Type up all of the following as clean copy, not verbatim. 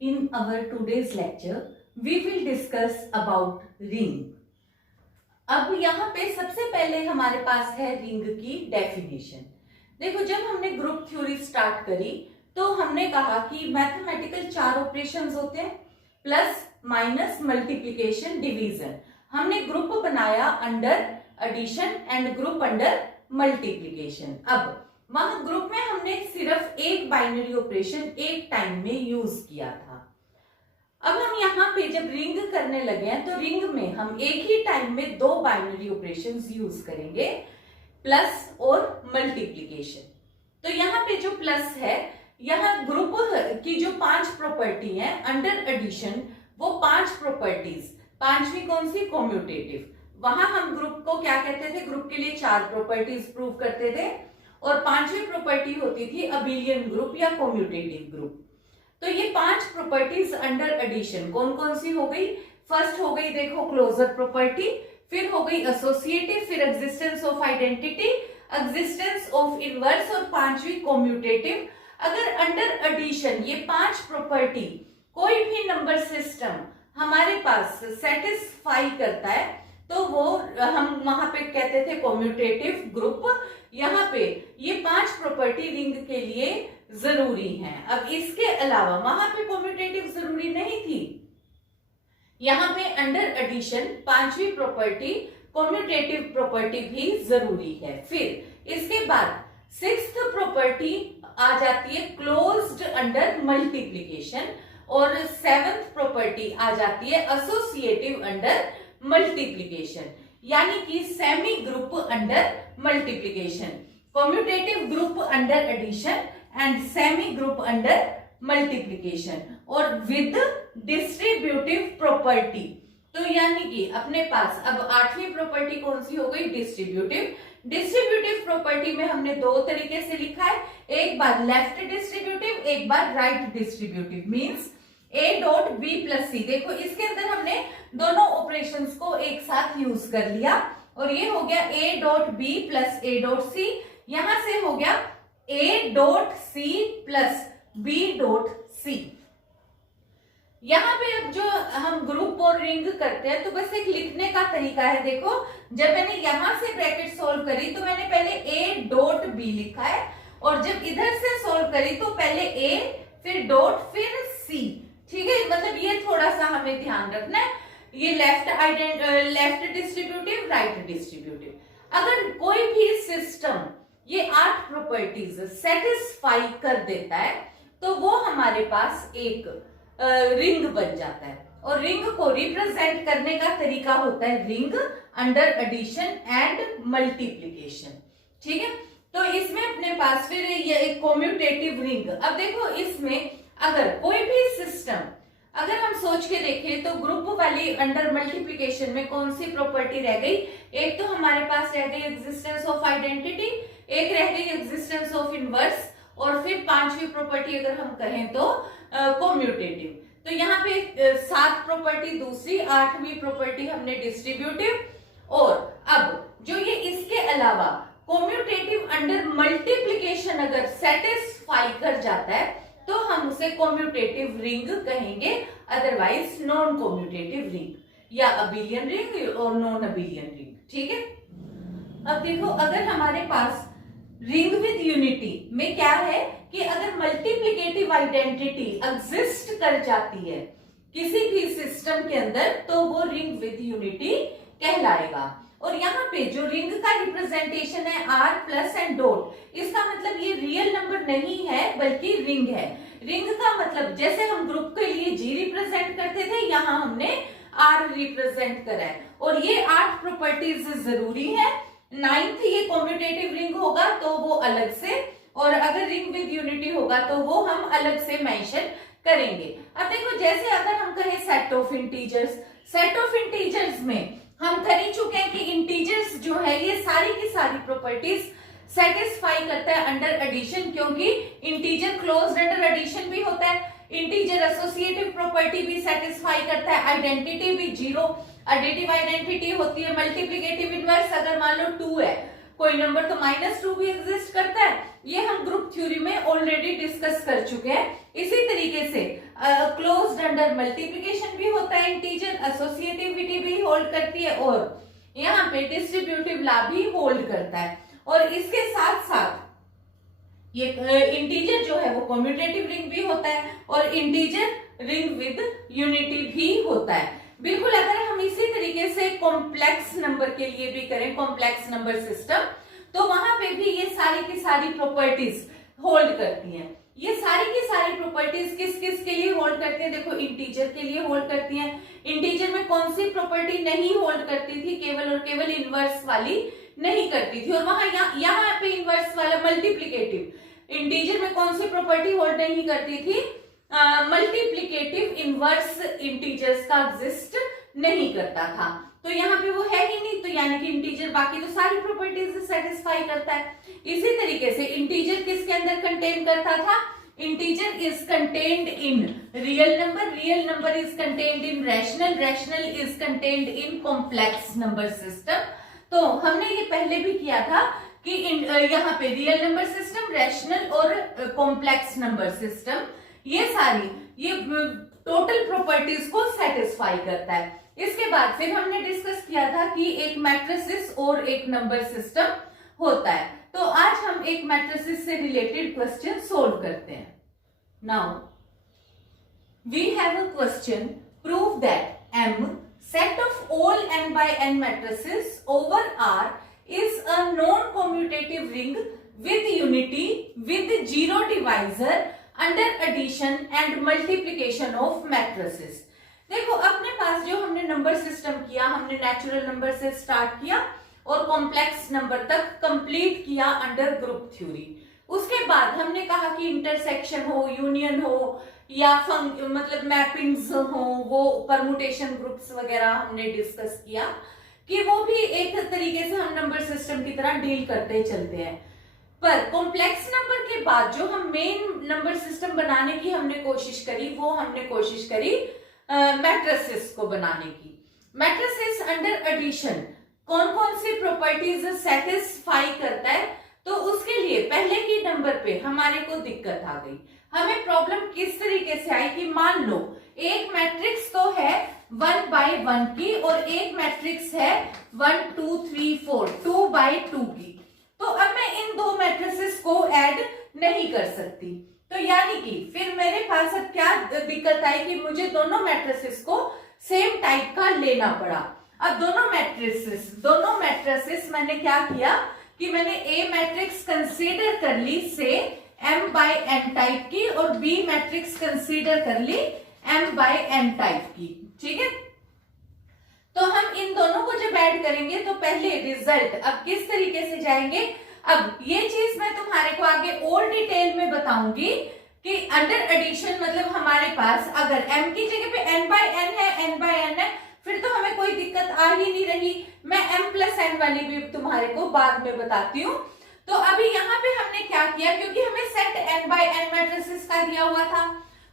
In our today's lecture, we will discuss about ring. अब यहाँ पे सबसे पहले हमारे पास है रिंग की डेफिनेशन। देखो, जब हमने ग्रुप थ्योरी स्टार्ट करी तो हमने कहा कि मैथमेटिकल 4 ऑपरेशंस होते हैं, प्लस माइनस मल्टीप्लिकेशन डिवीजन। हमने ग्रुप बनाया under addition and group under multiplication. अब वहां ग्रुप में हमने सिर्फ एक बाइनरी ऑपरेशन एक टाइम में यूज किया था। अब हम यहाँ पे जब रिंग करने लगे हैं तो रिंग में हम एक ही टाइम में 2 बाइनरी ऑपरेशंस यूज करेंगे, प्लस और मल्टीप्लिकेशन। तो यहाँ पे जो प्लस है, यहाँ ग्रुप की जो 5 प्रॉपर्टी है अंडर एडिशन, वो 5 प्रॉपर्टीज, 5वीं कौन सी? कॉम्यूटेटिव। वहां हम ग्रुप को क्या कहते थे? ग्रुप के लिए 4 प्रॉपर्टीज प्रूव करते थे और 5वीं प्रॉपर्टी होती थी अबिलियन ग्रुप या कॉम्यूटेटिव ग्रुप। तो ये 5 प्रॉपर्टीज अंडर एडिशन कौन कौन सी हो गई? फर्स्ट हो गई देखो क्लोजर प्रॉपर्टी, फिर हो गई एसोसिएटिव, फिर existence of identity, existence of inverse और 5वीं कॉम्यूटेटिव। अगर अंडर एडिशन ये 5 प्रॉपर्टी कोई भी नंबर सिस्टम हमारे पास सेटिस्फाई करता है तो वो हम वहां पे कहते थे कॉम्यूटेटिव ग्रुप। यहाँ पे ये 5 प्रॉपर्टी रिंग के लिए जरूरी हैं। अब इसके अलावा वहां पे कॉम्यूटेटिव जरूरी नहीं थी, यहाँ पे अंडर एडिशन 5वीं प्रॉपर्टी कॉम्यूटेटिव प्रॉपर्टी भी जरूरी है। फिर इसके बाद 6th प्रॉपर्टी आ जाती है क्लोज्ड अंडर मल्टीप्लिकेशन और 7th प्रॉपर्टी आ जाती है एसोसिएटिव अंडर मल्टीप्लिकेशन, यानी कि semi group under multiplication, commutative group under addition and semi group under multiplication और विद डिस्ट्रीब्यूटिव प्रॉपर्टी। तो यानी कि अपने पास अब 8वीं प्रॉपर्टी कौन सी हो गई? डिस्ट्रीब्यूटिव। डिस्ट्रीब्यूटिव प्रॉपर्टी में हमने 2 तरीके से लिखा है, एक बार लेफ्ट डिस्ट्रीब्यूटिव, एक बार right distributive. Means a dot B plus C. देखो इसके अंदर हमने दोनों ऑपरेशंस को एक साथ यूज कर लिया और ये हो गया a dot B plus a dot C. यहां से हो गया a dot C plus b dot C. यहाँ पे अब जो हम ग्रुप और रिंग करते हैं तो बस एक लिखने का तरीका है। देखो, जब मैंने यहां से ब्रैकेट सोल्व करी तो मैंने पहले a डॉट बी लिखा है और जब इधर से सोल्व करी तो पहले a फिर डॉट फिर c। ठीक है, मतलब ये थोड़ा सा हमें ध्यान रखना है। ये लेफ्ट डिस्ट्रीब्यूटिव, राइट डिस्ट्रीब्यूटिव। अगर कोई भी सिस्टम ये 8 प्रॉपर्टीज सेटिस्फाई कर देता है तो वो हमारे पास एक रिंग बन जाता है और रिंग को रिप्रेजेंट करने का तरीका होता है ring under addition and multiplication. ठीक है, तो इसमें अपने पास फिर ये एक कॉम्यूटेटिव रिंग। अब देखो, इसमें अगर कोई भी सिस्टम अगर हम सोच के देखें तो ग्रुप वाली अंडर मल्टीप्लिकेशन में कौन सी प्रॉपर्टी रह गई? एक तो हमारे पास रह गई एग्जिस्टेंस ऑफ आइडेंटिटी, एक रह गई एग्जिस्टेंस ऑफ इनवर्स और फिर 5वीं प्रॉपर्टी अगर हम कहें तो कॉम्यूटेटिव। तो यहाँ पे 7 प्रॉपर्टी दूसरी, 8वीं प्रॉपर्टी हमने डिस्ट्रीब्यूटिव। और अब जो ये इसके अलावा कॉम्यूटेटिव अंडर मल्टीप्लिकेशन अगर सेटिस्फाई कर जाता है तो हम उसे कॉम्यूटेटिव रिंग कहेंगे, अदरवाइज नॉन कॉम्यूटेटिव रिंग या अबिलियन रिंग और नॉन अबिलियन रिंग। ठीक है, अब देखो, अगर हमारे पास रिंग विद यूनिटी में क्या है कि अगर मल्टीप्लिकेटिव आइडेंटिटी एग्जिस्ट कर जाती है किसी भी सिस्टम के अंदर तो वो रिंग विद यूनिटी कहलाएगा। और यहाँ पे जो रिंग का रिप्रेजेंटेशन है r प्लस एंड डॉट, इसका मतलब ये रियल नंबर नहीं है बल्कि रिंग है। रिंग का मतलब जैसे हम ग्रुप के लिए g रिप्रेजेंट करते थे, यहाँ हमने r रिप्रेजेंट करा है और ये 8 प्रॉपर्टीज जरूरी है। 9th ये कॉम्यूटेटिव रिंग होगा तो वो अलग से, और अगर रिंग विद यूनिटी होगा तो वो हम अलग से मेंशन करेंगे। अब देखो, जैसे अगर हम कहें set of integers, set of integers में हम कर ही चुके हैं कि इंटीजर्स जो है ये सारी की सारी प्रॉपर्टीज सेटिस्फाई करता है अंडर एडिशन, क्योंकि इंटीजर क्लोज्ड अंडर एडिशन भी होता है, इंटीजर एसोसिएटिव प्रॉपर्टी भी सेटिस्फाई करता है, आइडेंटिटी भी 0 एडिटिव आइडेंटिटी होती है, मल्टीप्लिकेटिव इनवर्स अगर मान लो 2 है कोई नंबर तो -2 भी एग्जिस्ट करता है। ये हम ग्रुप थ्योरी में ऑलरेडी डिस्कस कर चुके हैं। इसी तरीके से क्लोज्ड अंडर मल्टीप्लिकेशन भी होता है इंटीजर, एसोसिएटिविटी भी होल्ड करती है, और यहाँ पे डिस्ट्रीब्यूटिव लॉ भी होल्ड करता है। और इसके साथ साथ ये इंटीजर जो है वो कम्यूटेटिव रिंग भी होता है और इंटीजर रिंग विद यूनिटी भी होता है। बिल्कुल अगर हम इसी तरीके से कॉम्प्लेक्स नंबर के लिए भी करें, कॉम्प्लेक्स नंबर सिस्टम, तो वहां पे भी ये सारी की सारी प्रॉपर्टीज होल्ड करती हैं। ये सारी की सारी प्रॉपर्टीज किस किस के लिए होल्ड करती हैं? देखो इंटीजर के लिए होल्ड करती हैं। इंटीजर में कौन सी प्रॉपर्टी नहीं होल्ड करती थी? केवल और केवल इनवर्स वाली नहीं करती थी। और वहां यहाँ पे इनवर्स वाला मल्टीप्लिकेटिव इंटीजर में कौन सी प्रॉपर्टी होल्ड नहीं करती थी? मल्टीप्लिकेटिव इनवर्स इंटीजर्स का एग्जिस्ट नहीं करता था। तो यहाँ पे वो है ही नहीं, तो यानी कि इंटीजर बाकी तो सारी प्रॉपर्टीज सेटिस्फाई करता है। इसी तरीके से इंटीजर किसके अंदर कंटेन करता था? Integer is contained in real number, real number is contained in rational, rational is contained in complex number system. तो हमने ये पहले भी किया था कि यहाँ पे रियल नंबर सिस्टम, रैशनल और कॉम्प्लेक्स नंबर सिस्टम, ये सारी ये टोटल प्रॉपर्टीज को सेटिस्फाई करता है। इसके बाद फिर हमने डिस्कस किया था कि एक मैट्रिसेस और एक नंबर सिस्टम होता है। तो आज हम एक मैट्रिसेस से रिलेटेड क्वेश्चन सोल्व करते हैं। Now we have a question, prove that M set of all n by n matrices over R is a non-commutative ring with unity with zero divisor under addition and multiplication of matrices। देखो अपने पास जो हमने number system किया, हमने natural number से start किया और complex number तक कंप्लीट किया अंडर ग्रुप थ्योरी। उसके बाद हमने कहा कि इंटरसेक्शन हो, यूनियन हो या मतलब मैपिंग्स हो, वो परमुटेशन ग्रुप्स वगैरह हमने डिस्कस किया कि वो भी एक तरीके से हम नंबर सिस्टम की तरह डील करते चलते हैं। पर कॉम्प्लेक्स नंबर के बाद जो हम मेन नंबर सिस्टम बनाने की हमने कोशिश करी, वो हमने कोशिश करी मैट्रिसेस को बनाने की। मैट्रिसेस अंडर एडिशन कौन कौन सी प्रॉपर्टीज सेटिस्फाई करता है? तो उसके लिए पहले ही नंबर पे हमारे को दिक्कत आ गई। हमें प्रॉब्लम किस तरीके से आई कि मान लो एक मैट्रिक्स तो है 1 by 1 की और एक मैट्रिक्स है 1 2 3 4 2 by 2 की। तो अब मैं इन दो मैट्रिसेस को ऐड नहीं कर सकती। तो यानी कि फिर मेरे पास अब क्या दिक्कत आई कि मुझे दोनों मैट्रिसेस को सेम टाइप का लेना पड़ा। अब दोनों मैट्रिसेस मैंने क्या किया कि मैंने ए मैट्रिक्स कंसीडर कर ली से m by n टाइप की और बी मैट्रिक्स कंसीडर कर ली m by n टाइप की। ठीक है, तो हम इन दोनों को जब ऐड करेंगे तो पहले रिजल्ट अब किस तरीके से जाएंगे। अब ये चीज मैं तुम्हारे को आगे और डिटेल में बताऊंगी कि अंडर एडिशन मतलब हमारे पास अगर m की जगह पे n by n है, n by n है, फिर तो हमें कोई दिक्कत आ ही नहीं रही। मैं m plus n वाली भी तुम्हारे को बाद में बताती हूँ। तो अभी यहाँ पे हमने क्या किया, क्योंकि हमें set n by n matrices का दिया हुआ था,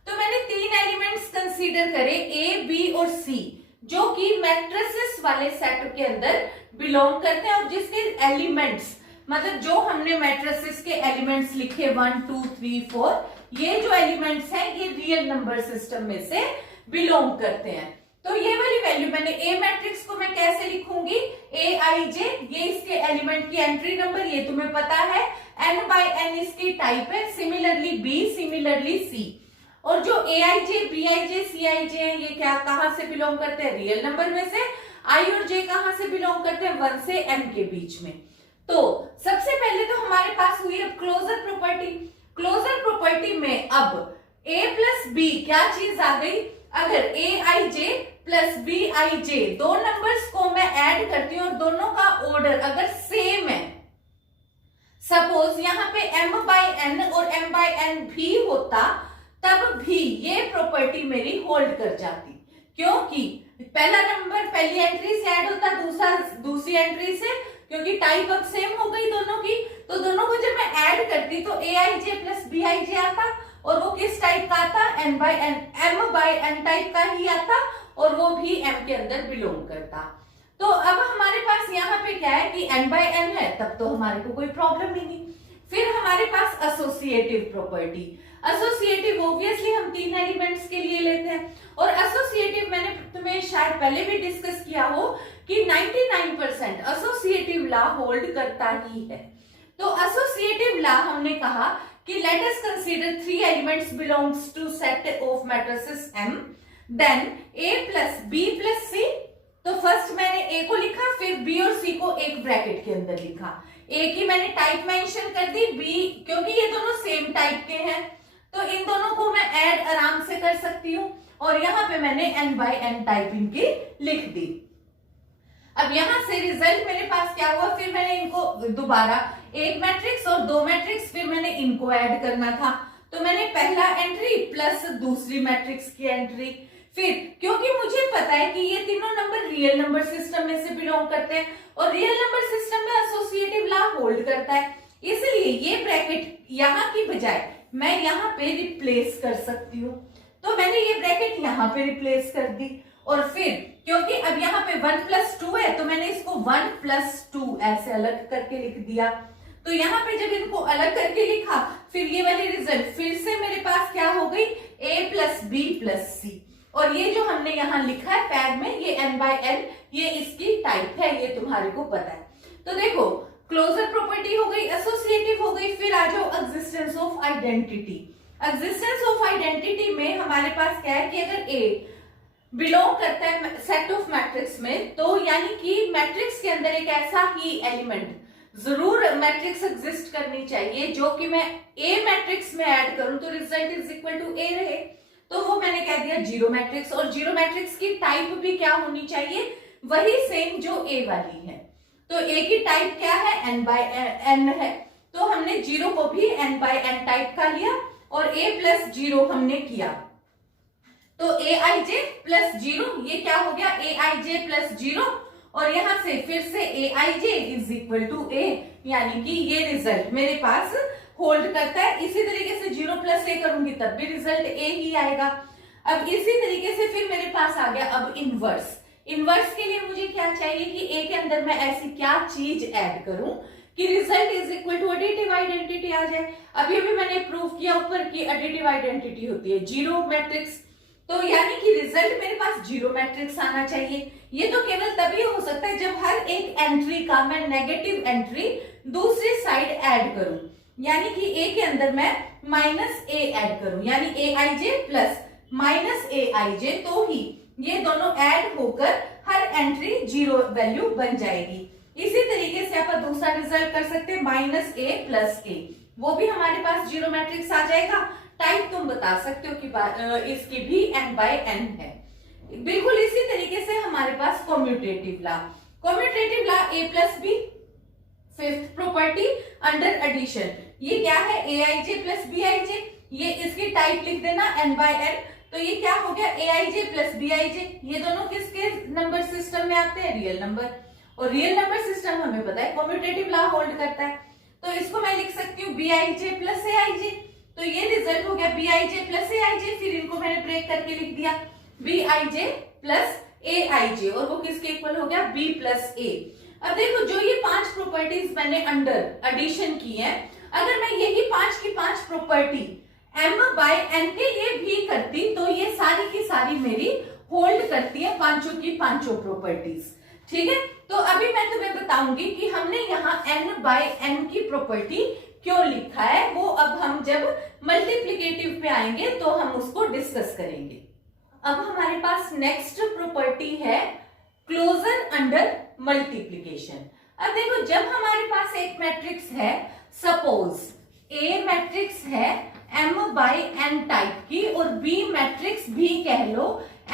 तो मैंने तीन एलिमेंट्स कंसीडर करे a, b और c, जो कि मैट्रिसेस वाले सेट के अंदर बिलोंग करते हैं और जिसके एलिमेंट्स मतलब जो हमने मैट्रिसेस के एलिमेंट्स लिखे 1 2 3 4, ये जो एलिमेंट्स हैं ये रियल नंबर सिस्टम में से बिलोंग करते हैं। तो ये वाली वैल्यू मैंने ए मैट्रिक्स को मैं कैसे लिखूंगी, ए आई जे, ये इसके एलिमेंट की एंट्री नंबर, ये तुम्हें पता है, n by n इसकी टाइप है, सिमिलरली b, सिमिलरली c। और जो ए आई जे, बी आई जे, सी आई जे है, ये क्या कहां से बिलोंग करते हैं? रियल नंबर में से। i और j कहां से बिलोंग करते हैं? 1 से m के बीच में। तो सबसे पहले तो हमारे पास हुई अब क्लोजर प्रॉपर्टी। क्लोजर प्रॉपर्टी में अब a प्लस b क्या चीज आ गई? अगर ए i J plus B I जे दो नंबर्स को मैं ऐड करती हूँ और दोनों का ऑर्डर अगर सेम है, सपोज यहाँ पे m by n और m by n भी होता, तब भी ये प्रॉपर्टी मेरी होल्ड कर जाती, क्योंकि पहला नंबर पहली एंट्री से ऐड होता, दूसरा दूसरी एंट्री से, क्योंकि टाइप अब सेम हो गई दोनों की। तो दोनों को जब मैं ऐड करती तो ए i J plus B I जे आता, और वो किस टाइप का आता? m by n टाइप का ही आता, और वो भी m के अंदर बिलोंग करता। तो अब हमारे पास यहाँ पे क्या है कि n by n है, तब तो हमारे को कोई प्रॉब्लम ही नहीं। फिर हमारे पास एसोसिएटिव प्रॉपर्टी। एसोसिएटिव ऑब्वियसली हम 3 एलिमेंट्स के लिए लेते हैं, और एसोसिएटिव मैंने तुम्हें शायद पहले भी डिस्कस किया हो कि 99% एसोसिएटिव लॉ होल्ड करता ही है। तो एसोसिएटिव लॉ हमने कहा कि let us consider 3 elements belongs to set of matrices M, then A plus B plus C। तो फर्स्ट मैंने A को लिखा, फिर B और C को एक ब्रैकेट के अंदर लिखा। A की मैंने टाइप मेंशन कर दी, B क्योंकि ये दोनों सेम टाइप के हैं तो इन दोनों को मैं ऐड आराम से कर सकती हूँ, और यहाँ पे मैंने n बाय n टाइप इनकी लिख दी। अब यहां से रिजल्ट मेरे पास क्या हुआ, फिर मैंने इनको दोबारा एक मैट्रिक्स और 2 मैट्रिक्स, फिर मैंने इनको ऐड करना था। तो मैंने पहला एंट्री प्लस दूसरी मैट्रिक्स की एंट्री, फिर क्योंकि मुझे पता है कि ये तीनों नंबर रियल नंबर सिस्टम में से बिलोंग करते हैं और रियल नंबर सिस्टम में एसोसिएटिव लॉ होल्ड करता है, इसलिए ये ब्रैकेट यहाँ की बजाय मैं यहाँ पे रिप्लेस कर सकती हूँ। तो मैंने ये ब्रैकेट यहाँ पे रिप्लेस कर दी, और फिर क्योंकि अब यहाँ पे 1 प्लस 2 है तो मैंने इसको 1 प्लस 2 ऐसे अलग करके लिख दिया। तो यहाँ पे जब इनको अलग करके लिखा, फिर ये वाली रिजल्ट फिर से मेरे पास क्या हो गई, A plus B plus C, और ये जो हमने यहाँ लिखा है पैर में ये n बाय n, ये इसकी टाइप है, ये तुम्हारे को पता है। तो देखो क्लोजर प्रॉपर्टी हो गई, एसोसिएटिव हो गई, फिर आ जाओ existence of identity. Existence of identity में हमारे पास क्या है कि अगर A बिलोंग करता है सेट ऑफ मैट्रिक्स में, तो यानी कि मैट्रिक्स के अंदर एक ऐसा ही एलिमेंट जरूर मैट्रिक्स एग्जिस्ट करनी चाहिए जो कि मैं A मैट्रिक्स में ऐड करूं तो result is equal to A रहे। तो वो मैंने कह दिया जीरो मैट्रिक्स, और जीरो मैट्रिक्स की टाइप भी क्या होनी चाहिए, वही सेम जो A वाली है। तो A की टाइप क्या है, n बाय n है, तो हमने जीरो को भी n बाय n टाइप का लिया और A प्लस जीरो हमने किया। तो aij प्लस जीरो, ये क्या हो गया aij प्लस जीरो, और यहां से फिर से aij is equal to a, यानी कि ये रिजल्ट मेरे पास होल्ड करता है। इसी तरीके से जीरो प्लस a करूंगी तब भी रिजल्ट a ही आएगा। अब इसी तरीके से फिर मेरे पास आ गया अब इनवर्स। इनवर्स के लिए मुझे क्या चाहिए कि a के अंदर मैं ऐसी क्या चीज ऐड करूं कि result is equal to additive identity आ जाए। अभी अभी मैंने प्रूव किया ऊपर की एडिटिव आइडेंटिटी होती है जीरो मैट्रिक्स, तो यानी कि रिजल्ट मेरे पास जीरो मैट्रिक्स आना चाहिए। ये तो केवल तभी हो सकता है जब हर एक एंट्री का मैं नेगेटिव एंट्री दूसरी साइड ऐड करूं, यानी कि a के अंदर मैं माइनस a ऐड करूं, यानी aij प्लस माइनस aij, तो ही ये दोनों ऐड होकर हर एंट्री जीरो वैल्यू बन जाएगी। इसी तरीके से आप दूसरा रिजल्ट कर सकते हैं माइनस a प्लस a, वो भी हमारे पास जीरो मैट्रिक्स आ जाएगा। टाइप तुम बता सकते हो कि इसकी भी n बाय n है। बिल्कुल इसी तरीके से हमारे पास commutative law, commutative law a plus b, fifth property under addition, ये क्या है aij प्लस bij, ये इसकी टाइप लिख देना n बाय n, तो ये क्या हो गया aij प्लस bij, ये दोनों किसके नंबर सिस्टम में आते हैं, रियल नंबर, और रियल नंबर सिस्टम हमें पता है कॉम्यूटेटिव लॉ होल्ड करता है। तो इसको मैं लिख सकती हूँ bij प्लस aij, तो ये रिजल्ट हो गया bij प्लस aij, फिर इनको मैंने ब्रेक करके लिख दिया bij प्लस aij, और वो किसके इक्वल हो गया b प्लस a। अब देखो जो ये 5 प्रॉपर्टीज मैंने अंडर एडिशन की है, अगर मैं यही 5 की 5 प्रॉपर्टी m बाय n के लिए भी करती तो ये सारी की सारी मेरी होल्ड करती है पांचों की पांचों प्रॉपर्टीज। ठीक है, तो अभी मैं तुम्हें बताऊंगी कि हमने यहाँ n बाय n की प्रॉपर्टी क्यों लिखा है, वो अब हम जब मल्टीप्लिकेटिव पे आएंगे तो हम उसको डिस्कस करेंगे। अब हमारे पास नेक्स्ट प्रॉपर्टी है क्लोजर अंडर मल्टीप्लिकेशन। अब देखो जब हमारे पास एक मैट्रिक्स है, सपोज A मैट्रिक्स है m बाय n टाइप की और B मैट्रिक्स भी कह लो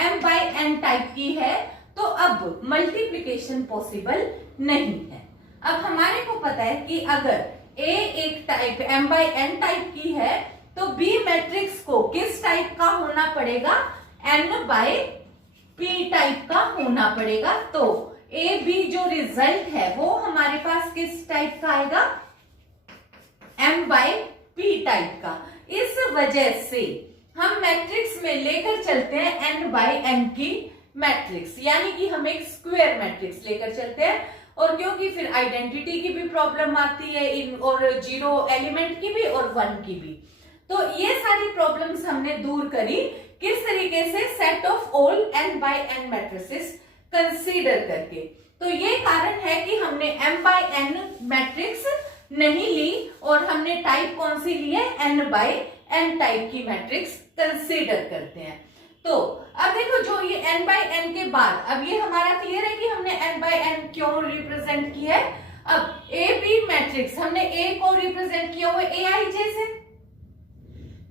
m बाय n टाइप की है, तो अब मल्टीप्लिकेशन पॉसिबल नहीं है। अब हमारे को पता है कि अगर A एक type m by n type की है तो B मैट्रिक्स को किस टाइप का होना पड़ेगा, n बाय p टाइप का होना पड़ेगा। तो A B जो रिजल्ट है वो हमारे पास किस टाइप का आएगा, m बाय p टाइप का। इस वजह से हम मैट्रिक्स में लेकर चलते हैं n बाय n की मैट्रिक्स, यानी कि हम एक स्क्वायर मैट्रिक्स लेकर चलते हैं, और क्योंकि फिर आइडेंटिटी की भी प्रॉब्लम आती है और जीरो एलिमेंट की भी और 1 की भी, तो ये सारी प्रॉब्लम्स हमने दूर करी किस तरीके से, set of all n by n matrices consider करके। तो ये कारण है कि हमने m बाय n मैट्रिक्स नहीं ली और हमने टाइप कौन सी ली है, n बाय n टाइप की मैट्रिक्स कंसीडर करते हैं। तो अब देखो जो ये n बाय n के बाद, अब ये हमारा क्लियर है कि हमने n बाय n क्यों रिप्रेजेंट किया है। अब ए बी मैट्रिक्स, हमने a को रिप्रेजेंट किया हुआ aij से,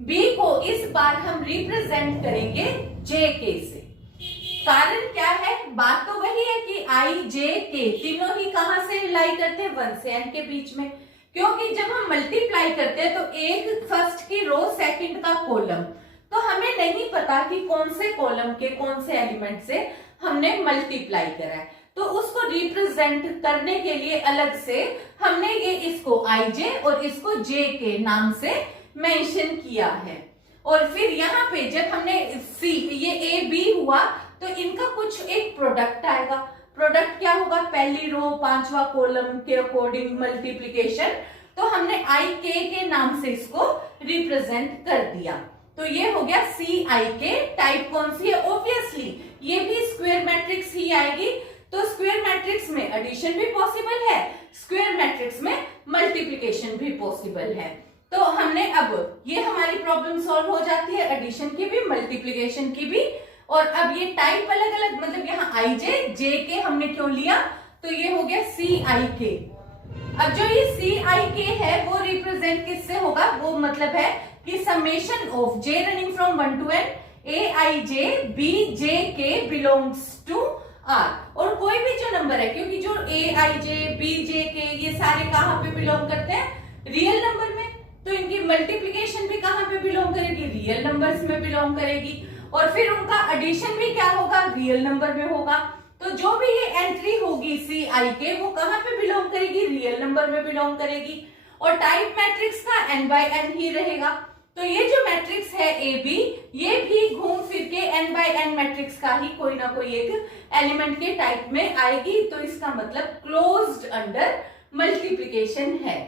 b को इस बार हम रिप्रेजेंट करेंगे jk से। कारण क्या है, बात तो वही है कि i j k तीनों ही कहां से लाई करते हैं, 1 से n के बीच में, क्योंकि जब हम मल्टीप्लाई करते हैं तो एक फर्स्ट की रो सेकंड का कॉलम, तो हमें नहीं पता कि कौन से कॉलम के कौन से एलिमेंट से हमने मल्टीप्लाई करा है। तो उसको रिप्रेजेंट करने के लिए अलग से हमने ये इसको ij और इसको jk नाम से मेंशन किया है। और फिर यहाँ पे जब हमने सी ये ए बी हुआ तो इनका कुछ एक प्रोडक्ट आएगा। प्रोडक्ट क्या होगा, पहली रो पांचवा कॉलम के अकॉर्डिंग मल्टीप्लीकेशन। तो हमने आई के नाम से इसको रिप्रेजेंट कर दिया। तो ये हो गया सी आई के। टाइप कौन सी है, ऑब्वियसली ये भी स्क्वायर मैट्रिक्स ही आएगी। तो स्क्वायर मैट्रिक्स में एडिशन भी पॉसिबल है, स्क्वायर मैट्रिक्स में मल्टीप्लिकेशन भी पॉसिबल है। तो हमने अब ये हमारी प्रॉब्लम सॉल्व हो जाती है, एडिशन की भी मल्टीप्लिकेशन की भी। और अब ये टाइप अलग अलग, मतलब यहाँ आई जे के हमने क्यों लिया, तो ये हो गया सी आई के। अब जो ये सी आई के है वो रिप्रेजेंट किससे होगा, वो मतलब है कि summation of j running from 1 to n A i j B j k belongs to are. और कोई भी जो नंबर है, क्योंकि जो ए आई जे बी जे के ये सारे कहाँ पे बिलोंग करते हैं, रियल नंबर में, तो इनकी मल्टीप्लिकेशन भी कहाँ पे बिलोंग करेगी, रियल नंबर्स में बिलोंग करेगी। और फिर उनका एडिशन भी क्या होगा, रियल नंबर में होगा। तो जो भी ये एंट्री होगी सी आई के, वो कहाँ पे बिलोंग करेगी, रियल नंबर में बिलोंग करेगी। और टाइप मैट्रिक्स का n बाय n ही रहेगा। तो ये जो मैट्रिक्स है ए बी, ये भी घूम फिर के n बाय n मैट्रिक्स का ही कोई ना कोई एक एलिमेंट के टाइप में आएगी। तो इसका मतलब क्लोज्ड अंडर मल्टीप्लिकेशन है।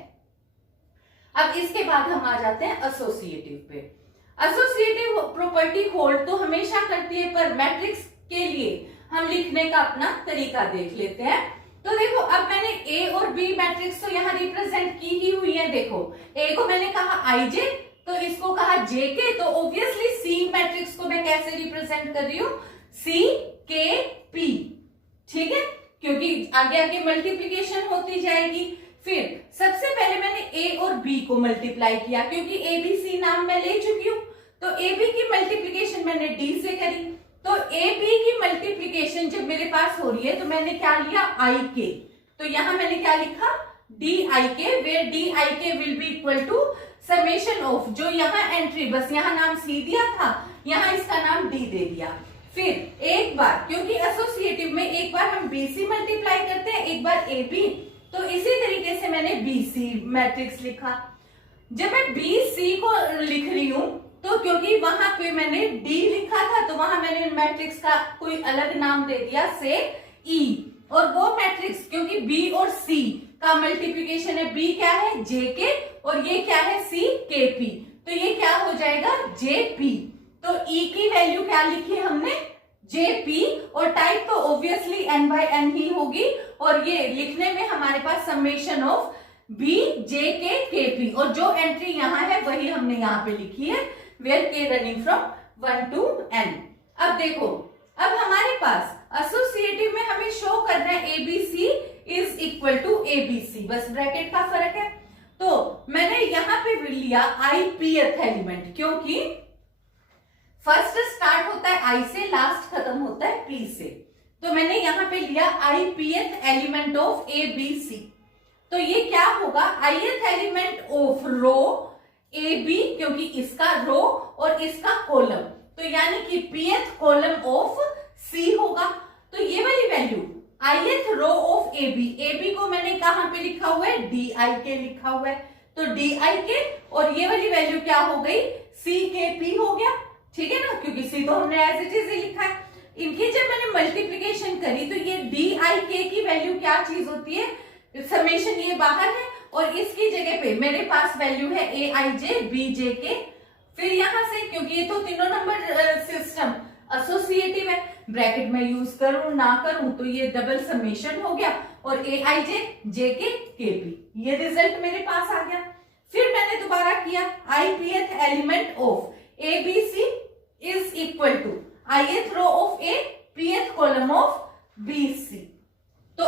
अब इसके बाद हम आ जाते हैं एसोसिएटिव पे। एसोसिएटिव प्रॉपर्टी होल्ड तो हमेशा करती है, पर मैट्रिक्स के लिए हम लिखने का अपना तरीका देख लेते हैं। तो देखो अब मैंने ए और बी मैट्रिक्स तो यहाँ रिप्रेजेंट की ही हुई है। देखो ए को मैंने कहा आई जे, तो इसको कहा जे के, तो ऑब्वियसली सी मैट्रिक्स को मैं कैसे रिप्रेजेंट कर रही हूँ, सी के पी, ठीक है, क्योंकि आगे आगे मल्टीप्लिकेशन होती जाएगी। फिर सबसे पहले मैंने ए और बी को मल्टीप्लाई किया, क्योंकि ए बी सी नाम मैं ले चुकी हूँ। तो ए बी की मल्टीप्लिकेशन मैंने डी से करी। तो ए बी की मल्टीप्लिकेशन जब मेरे पास हो रही है तो मैंने क्या लिया, आई के। तो यहां मैंने क्या लिखा, डी आई के, where D i k will be equal to summation of, जो यहाँ एंट्री, बस यहाँ नाम सी दिया था, यहाँ इसका नाम डी दे दिया। फिर एक बार, क्योंकि एसोसिएटिव में एक बार हम बी सी मल्टीप्लाई करते हैं, एक बार ए बी, तो इसी तरीके से मैंने बी सी मैट्रिक्स लिखा। जब मैं बी सी को लिख रही हूं, तो क्योंकि वहां पे मैंने डी लिखा था, तो वहां मैंने मैट्रिक्स का कोई अलग नाम दे दिया, से ई। और वो मैट्रिक्स, क्योंकि बी और सी का मल्टीप्लिकेशन है, बी क्या है, जे के, और ये क्या है, सी के पी, तो ये क्या हो जाएगा, जे पी। तो ई की वैल्यू क्या लिखी हमने, जे पी, और टाइप तो ऑब्वियसली n बाय n ही होगी। और ये लिखने में हमारे पास समेशन ऑफ बी जे के पी, और जो एंट्री यहाँ है वही हमने यहाँ पे लिखी है, वेयर के रनिंग फ्रॉम 1 to n। अब देखो, अब हमारे पास एसोसिएटिव में हमें शो करना है A B C is equal to A B C, बस ब्रैकेट का फर्क है। तो मैंने यहाँ पे लिया आई पीएथ एलिमेंट, क्योंकि फर्स्ट स्टार्ट होता है आई से, लास्ट खत्म होता है पी से। तो मैंने यहाँ पे लिया आई पीएथ element of A B C. तो ये क्या होगा, ith element of row A B, क्योंकि इसका रो और इसका कॉलम, तो यानी कि पीएथ कॉलम ऑफ सी होगा। तो ये वाली value ith row of A B को मैंने कहां पे लिखा हुआ है, डी आई के लिखा हुआ है। तो डी आई के, और ये वाली वैल्यू क्या हो गई, सी के पी हो गया, ठीक है ना, क्योंकि सी तो हमने एज इट इज ही लिखा है। इनकी जब मैंने मल्टीप्लिकेशन करी, तो ये डी आई के की वैल्यू क्या चीज होती है, समेशन ये बाहर है, और इसकी जगह पे मेरे पास वैल्यू है ए आई जे बी जे के फिर यहां से क्योंकि ये तो तीनों नंबर सिस्टम एसोसिएटिव है, ब्रैकेट में यूज करूं ना करूं तो ये डबल समेशन हो गया और ए आई जे जे के पी, ये रिजल्ट मेरे पास आ गया। फिर मैंने दोबारा किया ith element of A B C is equal to ith row of A pth column of B C. तो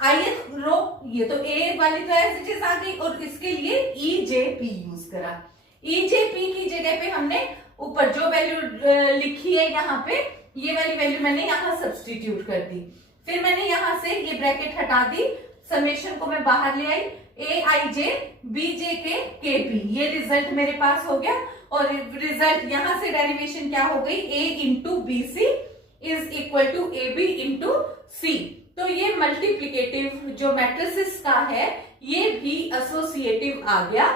ith रो ये तो ए वाली तो एज इट इज आ गई और इसके लिए EJP यूज करा। EJP की जगह पे हमने ऊपर जो वैल्यू लिखी है यहाँ पे ये वाली वैल्यू मैंने यहाँ सब्स्टिट्यूट कर दी। फिर मैंने यहाँ से ये ब्रैकेट हटा दी, समेशन को मैं बाहर ले आई, AIJ BJ के पी, ये रिजल्ट मेरे पास हो गया। और रिजल्ट यहां से डेरिवेशन क्या हो गई, A into B C is equal to A B into C. तो ये मल्टीप्लीकेटिव जो मैट्रिसेस का है ये भी एसोसिएटिव आ गया,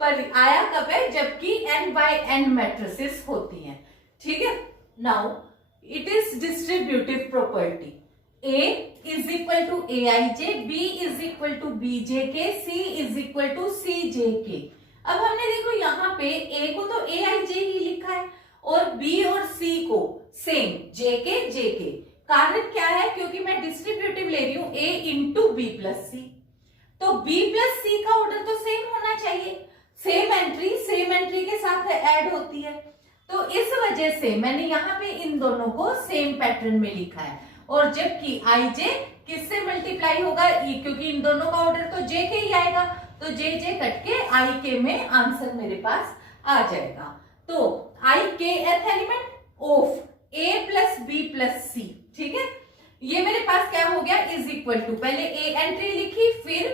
पर आया कब है जबकि n बाय n मैट्रिसेस होती हैं। ठीक है, now it is distributive property, A is equal to AIJ, B is equal to BJK, C is equal to CJK। अब हमने देखो यहाँ पे A को तो AIJ ही लिखा है और B और C को सेम JK। कारण क्या है, क्योंकि मैं डिस्ट्रीब्यूटिव ले रही हूं A इंटू बी प्लस सी, तो B प्लस सी का ऑर्डर तो सेम होना चाहिए, सेम एंट्री के साथ ऐड होती है। तो इस वजह से मैंने यहाँ पे इन दोनों को सेम पैटर्न में लिखा है। और जबकि IJ किससे मल्टीप्लाई होगा, क्योंकि इन दोनों का ऑर्डर तो JK ही आएगा, तो JJ कट के IK में आंसर मेरे पास आ जाएगा। तो IK element of A plus B plus C, ठीक है, ये मेरे पास क्या हो गया, इज इक्वल टू पहले A एंट्री लिखी फिर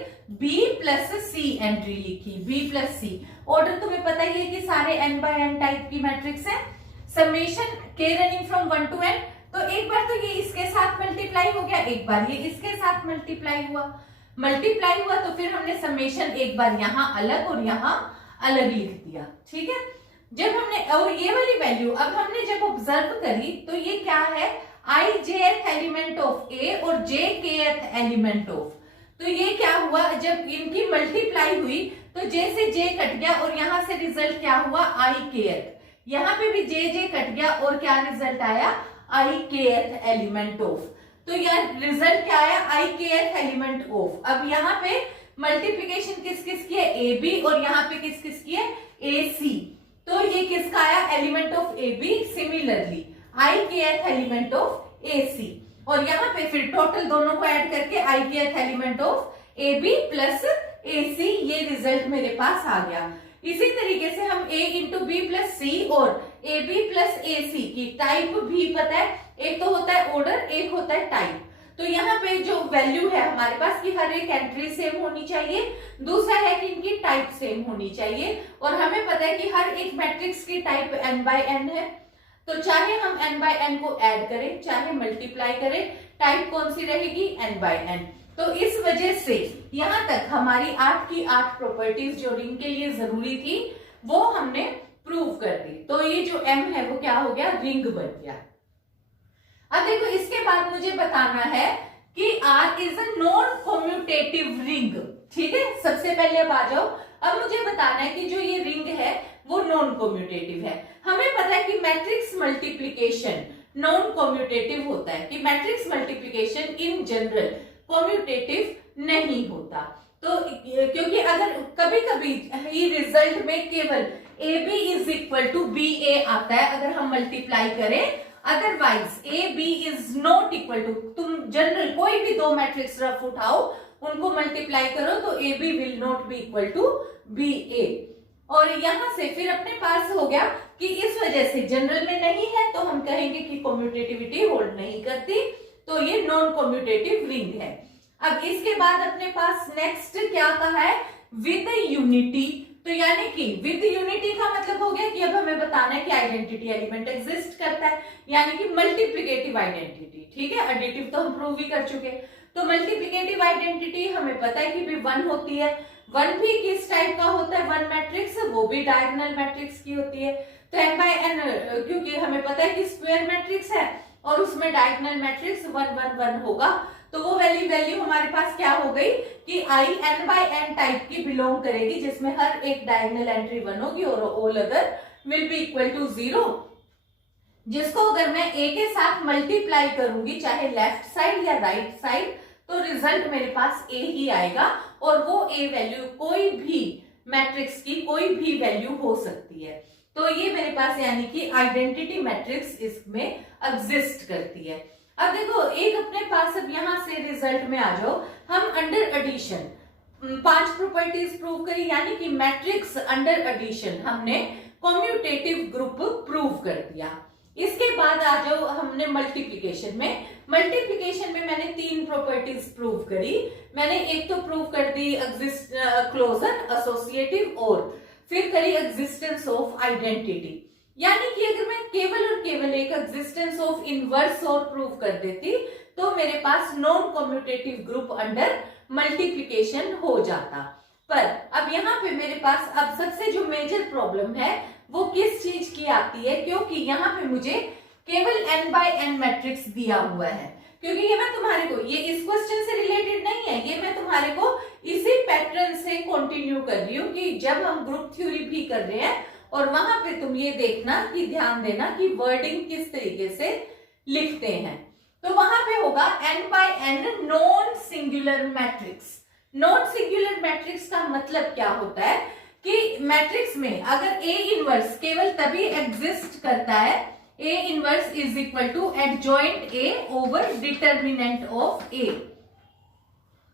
B प्लस C एंट्री लिखी, B प्लस C। ऑर्डर तुम्हें पता ही है कि सारे n बाय n टाइप की मैट्रिक्स है, summation K running from 1 to n। तो एक बार तो ये इसके साथ मल्टीप्लाई हो गया, एक बार ये इसके साथ मल्टीप्लाई हुआ तो फिर हमने समेशन एक बार यहाँ अलग और यहाँ अलग लिख दिया। ठीक है, जब हमने और ये वाली वैल्यू अब हमने जब ऑब्जर्व करी तो ये क्या है, IJth एलिमेंट ऑफ A और JKth एलिमेंट ऑफ। तो ये क्या हुआ, जब इनकी मल्टीप्लाई हुई तो J से J कट गया और यहां से रिजल्ट क्या हुआ, IKth। यहाँ पे भी JJ कट गया और क्या रिजल्ट आया, IKth एलिमेंट ऑफ। तो यह रिजल्ट क्या आया, IKth एलिमेंट ऑफ। अब यहाँ पे मल्टीप्लीकेशन किस किस की है, AB, और यहाँ पे किस किस की है, AC। तो ये किसका आया, element of AB, similarly IKth element of AC। और यहाँ पे फिर टोटल दोनों को ऐड करके IKth element of AB plus AC, ये रिजल्ट मेरे पास आ गया। इसी तरीके से हम A इंटू बी प्लस सी और AB प्लस AC की टाइप भी पता है, एक तो होता है ऑर्डर, एक होता है टाइप। तो यहाँ पे जो वैल्यू है हमारे पास कि हर एक एंट्री सेम होनी चाहिए, दूसरा है कि इनकी टाइप सेम होनी चाहिए। और हमें पता है कि हर एक मैट्रिक्स की टाइप n बाय n है, तो चाहे हम n बाय n को ऐड करें चाहे मल्टीप्लाई करें, टाइप कौन सी रहेगी, n बाय n। तो इस वजह से यहाँ तक हमारी 8 की 8 प्रॉपर्टीज जो रिंग के लिए जरूरी थी वो हमने प्रूव कर दी। तो ये जो M है वो क्या हो गया, रिंग बन गया। अब देखो इसके बाद मुझे बताना है कि R is a non commutative ring. ठीक है, सबसे पहले अब आ जाओ, अब मुझे बताना है कि जो ये रिंग है वो नॉन कम्यूटेटिव है। हमें पता है कि मैट्रिक्स मल्टीप्लिकेशन नॉन कम्यूटेटिव होता है, कि matrix multiplication in general commutative नहीं होता। तो क्योंकि अगर कभी कभी ही रिजल्ट में केवल AB is equal to BA आता है अगर हम मल्टीप्लाई करें, otherwise AB is not equal to, तुम जनरल कोई भी दो मैट्रिक्स रफ उठाओ उनको मल्टीप्लाई करो तो AB will not be equal to BA। और यहां से फिर अपने पास हो गया कि इस वजह से जनरल में नहीं है तो हम कहेंगे कि कम्यूटेटिविटी होल्ड नहीं करती, तो ये नॉन कम्यूटेटिव रिंग है। अब इसके बाद अपने पास नेक्स्ट क्या कहा है, विद यूनिटी। तो यानी कि विद यूनिटी का मतलब हो गया कि अब हमें बताना है कि आइडेंटिटी एलिमेंट एग्जिस्ट करता है, यानी कि मल्टीप्लिकेटिव आइडेंटिटी। ठीक है, एडिटिव तो हम प्रूव ही कर चुके। तो मल्टीप्लिकेटिव आइडेंटिटी हमें पता है कि भी 1 होती है। 1 भी किस टाइप का होता है, 1 मैट्रिक्स, वो भी डायगोनल मैट्रिक्स की होती है। तो m बाय n, क्योंकि हमें पता है कि स्क्वायर मैट्रिक्स है और उसमें डायगोनल मैट्रिक्स 1 1 1 होगा, तो वो वैल्यू हमारे पास क्या हो गई कि I n by n type की बिलोंग करेगी, जिसमें हर एक डायगोनल एंट्री 1 होगी और all other will be equal to 0, जिसको अगर मैं a के साथ मल्टीप्लाई करूंगी चाहे लेफ्ट साइड या राइट साइड, तो रिजल्ट मेरे पास a ही आएगा, और वो a वैल्यू कोई भी मैट्रिक्स की कोई भी वैल्यू हो सकती है। तो ये मेरे पास यानी कि आइडेंटिटी मैट्रिक्स इसमें एग्जिस्ट करती है। अब देखो एक अपने पास, अब यहां से रिजल्ट में आ जाओ, हम अंडर एडिशन 5 प्रॉपर्टीज प्रूव करी, यानी कि मैट्रिक्स अंडर एडिशन हमने कम्यूटेटिव ग्रुप प्रूव कर दिया। इसके बाद आ जाओ हमने मल्टीप्लिकेशन में मैंने 3 प्रॉपर्टीज प्रूव करी। मैंने एक तो प्रूव कर दी क्लोजर, एसोसिएटिव, और फिर करी एग्जिस्टेंस ऑफ आइडेंटिटी। यानी कि अगर मैं केवल और केवल एक एग्जिस्टेंस ऑफ इनवर्स और प्रूव कर देती तो मेरे पास non commutative group under multiplication हो जाता। पर अब यहाँ पे मेरे पास अब सबसे जो मेजर प्रॉब्लम है वो किस चीज की आती है, क्योंकि यहाँ पे मुझे केवल n बाय n मैट्रिक्स दिया हुआ है। क्योंकि ये मैं तुम्हारे को, ये इस क्वेश्चन से रिलेटेड नहीं है, ये मैं तुम्हारे को इसी पैटर्न से कंटिन्यू कर रही हूँ कि जब हम ग्रुप थ्योरी भी कर रहे हैं, और वहां पे तुम ये देखना कि ध्यान देना कि वर्डिंग किस तरीके से लिखते हैं। तो वहां पे होगा n by n non singular matrix. Non singular matrix का मतलब क्या होता है कि मैट्रिक्स में अगर A इनवर्स केवल तभी एग्जिस्ट करता है, A inverse is equal to adjoint A over determinant of A,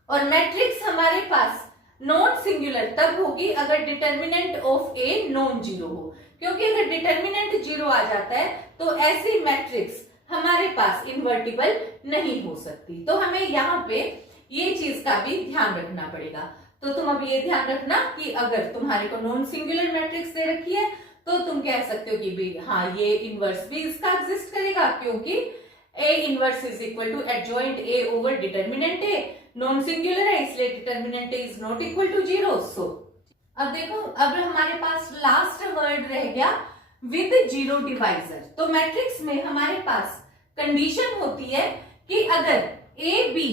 और मैट्रिक्स हमारे पास नॉन सिंगुलर तब होगी अगर determinant of A non zero हो। क्योंकि अगर डिटर्मिनेंट जीरो आ जाता है तो ऐसी मैट्रिक्स हमारे पास इन्वर्टिबल नहीं हो सकती। तो हमें यहाँ पे ये चीज का भी ध्यान रखना पड़ेगा। तो तुम अब ये ध्यान रखना कि अगर तुम्हारे को नॉन सिंगुलर मैट्रिक्स दे रखी है तो तुम कह सकते हो कि भी हाँ ये इनवर्स भी इसका एग्जिस्ट करेगा, क्योंकि A inverse is equal to adjoint A over determinant A, non singular है इसलिए determinant A is not equal to 0। So अब देखो, अब हमारे पास लास्ट वर्ड रह गया विद जीरो डिवाइजर। तो मैट्रिक्स में हमारे पास कंडीशन होती है कि अगर A B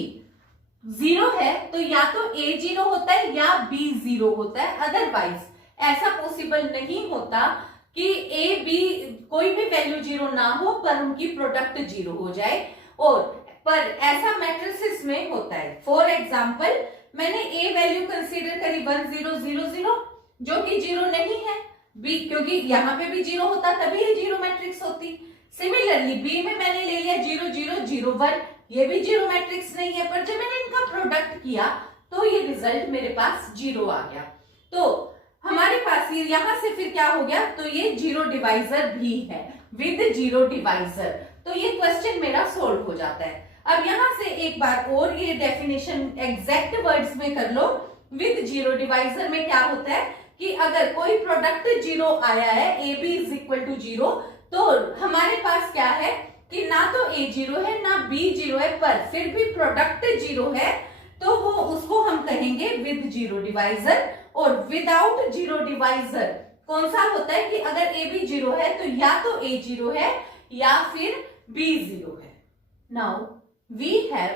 0 है तो या तो A 0 होता है या B 0 होता है, अदरवाइज ऐसा पॉसिबल नहीं होता कि A B कोई भी वैल्यू 0 ना हो पर उनकी प्रोडक्ट 0 हो जाए, और पर ऐसा मैट्रिसेस में होता है। फॉर एग्जाम्पल मैंने A वैल्यू कंसीडर करी 1 0 0 0 जो कि 0 नहीं है, B क्योंकि यहाँ पे भी 0 होता तभी ये 0 मैट्रिक्स होती। सिमिलरली B में मैंने ले लिया 0 0 0 1, ये भी 0 मैट्रिक्स नहीं है, पर जब मैंने इनका प्रोडक्ट किया तो ये रिजल्ट मेरे पास 0 आ गया। तो हमारे पास ये यहां से फिर क्या हो गया, तो ये 0 डिवाइजर भी है विद 0 डिवाइजर। तो ये क्वेश्चन मेरा सोल्व हो जाता है। अब यहां से एक बार और ये डेफिनेशन एग्जैक्ट वर्ड्स में कर लो। विद 0 डिवाइजर में क्या होता है कि अगर कोई प्रोडक्ट 0 आया है, AB इज इक्वल टू 0, तो हमारे पास क्या है कि ना तो A 0 है ना B 0 है, पर फिर भी प्रोडक्ट 0 है, तो वो उसको हम कहेंगे विद 0 डिवाइजर। और विदाउट 0 डिवाइजर कौन सा होता है कि अगर A B 0 है तो या तो A 0 है या फिर B 0 है। Now we have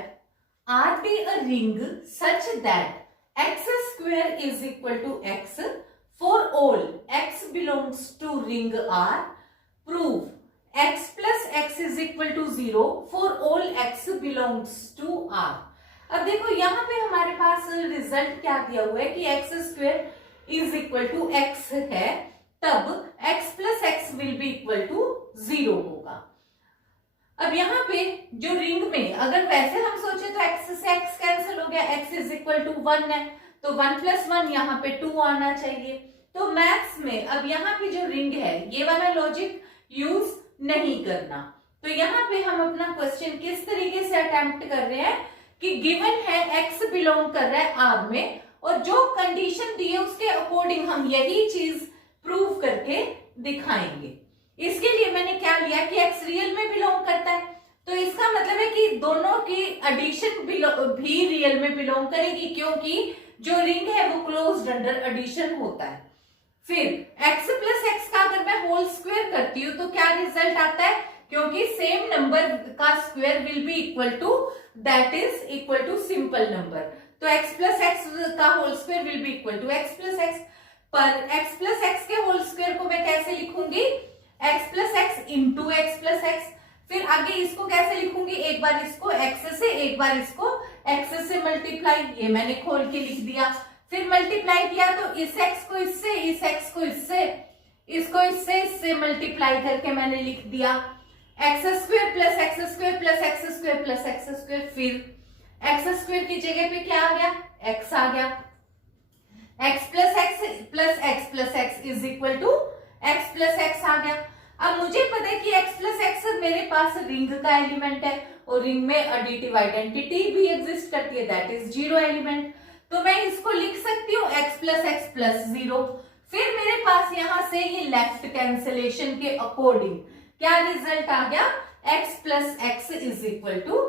R be a ring such that x square is equal to x for all x belongs to ring R. Prove x plus x is equal to 0 for all x belongs to R. अब देखो यहाँ पे हमारे पास result क्या दिया हुआ है कि x square is equal to x है, तब x plus x will be equal to 0 होगा। अब यहाँ पे जो रिंग में अगर वैसे हम सोचे तो x से x कैंसिल हो गया, x इज इक्वल टू 1 है तो 1 प्लस 1 यहाँ पे 2 आना चाहिए। तो मैथ्स में अब यहाँ पे जो रिंग है ये वाला लॉजिक यूज नहीं करना। तो यहाँ पे हम अपना क्वेश्चन किस तरीके से अटेम्प्ट कर रहे हैं कि गिवन है x बिलोंग कर रहा है R में, और जो कंडीशन दी है उसके अकॉर्डिंग हम यही चीज प्रूव करके दिखाएंगे। इसके लिए मैंने क्या लिया कि x रियल में बिलोंग करता है, तो इसका मतलब है कि दोनों की एडिशन भी रियल में बिलोंग करेगी, क्योंकि जो रिंग है वो क्लोज्ड अंडर एडिशन होता है। फिर x प्लस एक्स का अगर मैं होल स्क्वायर करती हूँ तो क्या रिजल्ट आता है, क्योंकि सेम नंबर का square will be equal to that is equal to simple number, तो x प्लस एक्स का whole square will be equal to x plus x. पर x प्लस एक्स के होल स्क्वायर को मैं कैसे लिखूंगी, x plus x into x plus x. फिर आगे इसको कैसे लिखूंगी, एक बार इसको x से एक बार इसको x से मल्टीप्लाई, ये मैंने खोल के लिख दिया। फिर मल्टीप्लाई किया तो इस x को इससे, इस x को इससे, इसको इससे मल्टीप्लाई करके मैंने लिख दिया x square plus x square plus x square plus x square. फिर एक्स स्क्वायर की जगह पे क्या आ गया, x आ गया। x plus x is equal to x plus X आ गया। अब मुझे पता है कि x प्लस एक्स मेरे पास रिंग का एलिमेंट है और रिंग में एडिटिव आइडेंटिटी भी एग्जिस्ट करती है, दैट इज जीरो एलिमेंट। तो मैं इसको लिख सकती हूँ x प्लस जीरो। फिर मेरे पास यहां से ये लेफ्ट कैंसिलेशन के अकॉर्डिंग क्या रिजल्ट आ गया, x plus x is equal to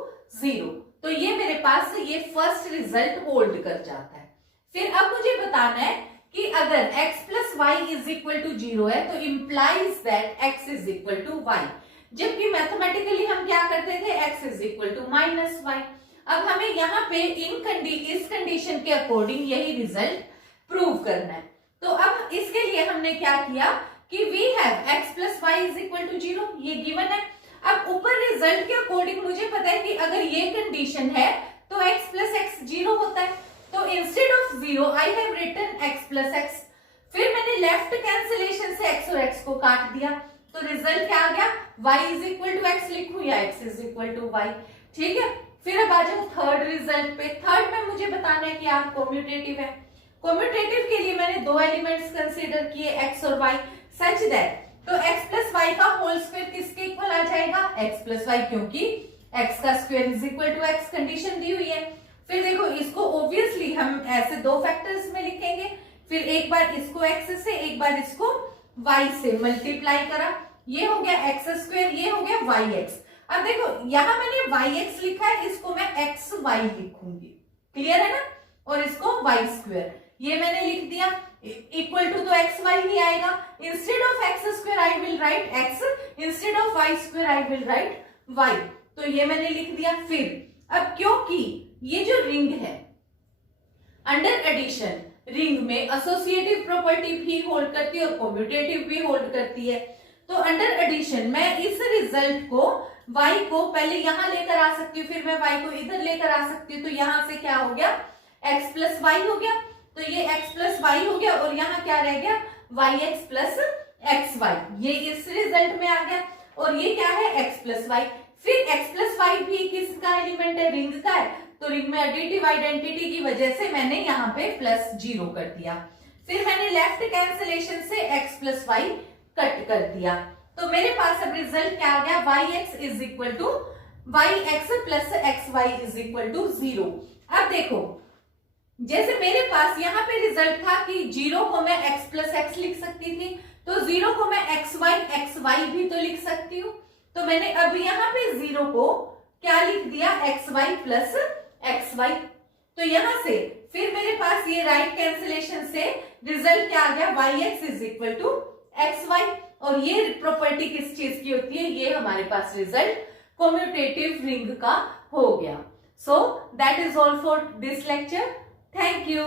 zero. तो ये मेरे पास ये फर्स्ट रिजल्ट होल्ड कर जाता है। फिर अब मुझे बताना है कि अगर x plus y is equal to zero है तो implies that x is equal to y, जबकि मैथमेटिकली हम क्या करते थे, x is equal to minus y. अब हमें यहाँ पे इस कंडीशन के अकॉर्डिंग यही रिजल्ट प्रूव करना है। तो अब इसके लिए हमने क्या किया कि we have x plus y is equal to zero, ये गिवन है। अब ऊपर रिजल्ट के अकॉर्डिंग मुझे पता है कि अगर ये कंडीशन है तो x प्लस एक्स जीरो होता है। तो instead of zero I have written x plus x. फिर मैंने लेफ्ट कैंसिलेशन से x और x को काट दिया, तो रिजल्ट क्या आ गया, y is equal to x लिखूं या x is equal to y. ठीक है, फिर अब आ जाओ थर्ड रिजल्ट पे। थर्ड में मुझे बताना है कि आप कॉम्यूटेटिव है। कॉम्यूटेटिव के लिए मैंने दो एलिमेंट्स कंसीडर किए x और y, सच दैट तो x प्लस वाई का होल स्क्वायर किसके इक्वल आ जाएगा, x प्लस वाई, क्योंकि x का square is equal to x condition दी हुई है। फिर देखो इसको ऑब्वियसली हम ऐसे दो फैक्टर्स में लिखेंगे। फिर एक बार इसको x से एक बार इसको y से मल्टीप्लाई करा, ये हो गया x स्क्वायर, ये हो गया yx। अब देखो यहां मैंने yx लिखा है, इसको मैं xy लिखूंगी, क्लियर है ना, और इसको y स्क्वायर ये मैंने लिख दिया, इक्वल टू तो xy ही आएगा। Instead of x square I will write x, instead of y square I will write y, तो ये मैंने लिख दिया। फिर अब क्योंकि ये जो रिंग है अंडर एडिशन, रिंग में एसोसिएटिव प्रॉपर्टी भी होल्ड करती है और कॉम्यूटेटिव भी होल्ड करती है, तो अंडर एडिशन मैं इस रिजल्ट को y को पहले यहां लेकर आ सकती हूँ, फिर मैं y को इधर लेकर आ सकती हूँ। तो यहां से क्या हो गया, x प्लस वाई हो गया, तो ये x प्लस वाई हो गया और यहाँ क्या रह गया, yx प्लस एक्स वाई, ये इस रिजल्ट में आ गया। और ये क्या है, x प्लस वाई। फिर x प्लस वाई भी किसका एलिमेंट है, रिंग का है, तो रिंग में एडिटिव आइडेंटिटी की वजह से मैंने यहाँ पे प्लस जीरो कर दिया। फिर मैंने लेफ्ट कैंसिलेशन से x प्लस वाई कट कर दिया, तो मेरे पास अब रिजल्ट क्या आ गया, yx is equal to yx plus x y is equal to zero. अब देखो जैसे मेरे पास यहाँ पे रिजल्ट था कि जीरो को मैं x प्लस एक्स लिख सकती थी, तो जीरो को मैं एक्स वाई भी तो लिख सकती हूँ। तो मैंने अब यहाँ पे जीरो को क्या लिख दिया, x y plus x y. तो यहां से फिर मेरे पास ये राइट कैंसिलेशन से रिजल्ट क्या आ गया, yx is equal to x y. और ये प्रॉपर्टी किस चीज की होती है, ये हमारे पास रिजल्ट कॉम्यूटेटिव रिंग का हो गया। So that is all for this lecture. Thank you.